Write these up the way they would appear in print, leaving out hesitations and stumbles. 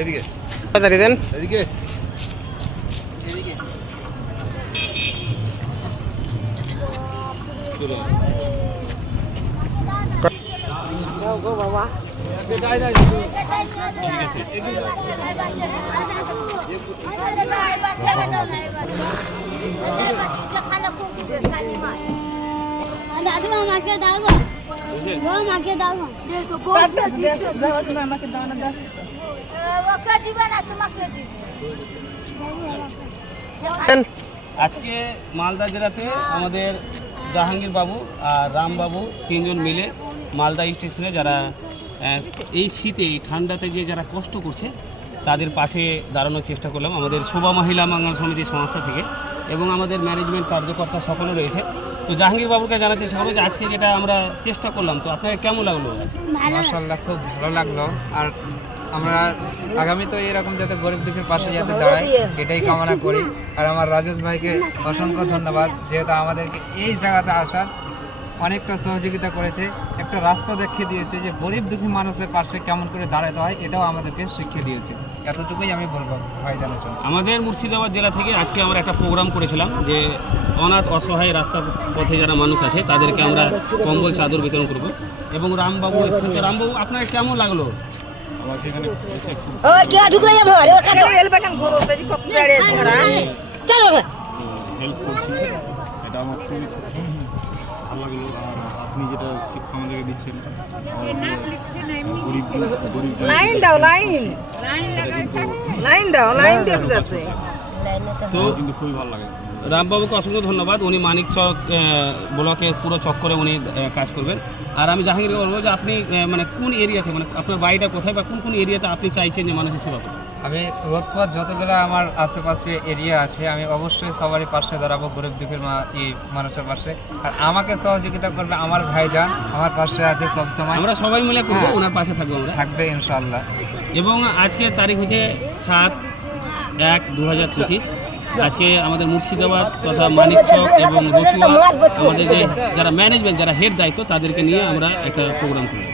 এদিকে দাঁড়িয়ে দেন। এদিকে বাবা দাদু আমাকে দাও আমাকে দাও আমাকে দাও না দাও ওকে দিবা না তোমাকে দিব আজকে মালদা জেলাতে আমাদের জাহাঙ্গীর বাবু আর রাম বাবু তিনজন মিলে মালদা স্টেশনে যারা এই শীতে এই ঠান্ডাতে যে যারা কষ্ট করছে তাদের পাশে দাঁড়ানোর চেষ্টা করলাম আমাদের শোভা মহিলা মঙ্গল সমিতি সংস্থা থেকে এবং আমাদের ম্যানেজমেন্ট কার্যকর্তা সকলে রয়েছে। তো জাহাঙ্গীর বাবুকে জানার চেষ্টা করবো যে আজকে যেটা আমরা চেষ্টা করলাম, তো আপনাকে কেমন লাগলো? মাশাআল্লাহ খুব ভালো লাগলো। আর আমরা আগামী তো এরকম যাতে গরিব দুঃখের পাশে যাতে দাঁড়াই এটাই কামনা করি। আর আমার রাজেশ ভাইকে অসংখ্য ধন্যবাদ, যেহেতু আমাদেরকে এই জায়গাতে আসার অনেকটা সহযোগিতা করেছে, একটা রাস্তা দেখিয়ে দিয়েছে যে গরিব দুঃখী মানুষের পাশে কেমন করে দাঁড়াতে হয়, এটাও আমাদেরকে শিখিয়ে দিয়েছে। এতটুকুই আমি বলবো ভাইজানের জন্য। আমাদের মুর্শিদাবাদ জেলা থেকে আজকে আমরা একটা প্রোগ্রাম করেছিলাম যে অনাথ অসহায় রাস্তা পথে যারা মানুষ আছে তাদেরকে আমরা কম্বল চাদর বিতরণ করব এবং রামবাবু রামবাবু আপনার কেমন লাগলো? আমাকে এখানে এসে খুব হেল্প করছি, এটা আমার খুবই ভালো লাগলো। আর আপনি যেটা শিক্ষা আমাদেরকে দিচ্ছেন গরিব গরিব লাইন দাও লাইন লাইন দাও লাইন দিতে যাচ্ছে তো কিন্তু খুবই ভালো লাগে। রামবাবুকে অসংখ্য ধন্যবাদ। উনি মানিকচক ব্লকের পুরো চক্করে উনি কাজ করবেন। আর আমি জাহাঙ্গীরকে বলবো যে আপনি মানে কোন এরিয়াতে, মানে আপনার বাড়িটা কোথায় বা কোন কোন এরিয়াতে আপনি চাইছেন যে মানুষের সেবা করতে? আমি রোদপথ যতগুলো আমার আশেপাশে এরিয়া আছে আমি অবশ্যই সবারই পাশে দাঁড়াবো, গরিব দুঃখের মানুষের পাশে। আর আমাকে সহযোগিতা করবে আমার ভাইজান, আমার পাশে আছে সবসময়। আমরা সবাই মিলে করবো, ওনার পাশে থাকবো আমরা, থাকবে ইনশাআল্লাহ। এবং আজকের তারিখ হচ্ছে 7/1/2025। আজকে আমাদের মুর্শিদাবাদ তথা মানিকচক এবং রতুয়া আমাদের যে যারা ম্যানেজমেন্ট যারা হেড দায়িত্ব তাদেরকে নিয়ে আমরা একটা প্রোগ্রাম করি।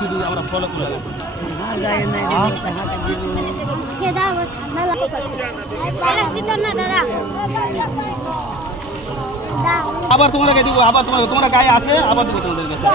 শুধু আমরা ফলো করে দেবো। আবার তোমাদেরকে দিব, আবার তোমরা গায়ে আছে, আবার দেবো তোমাদের কাছে।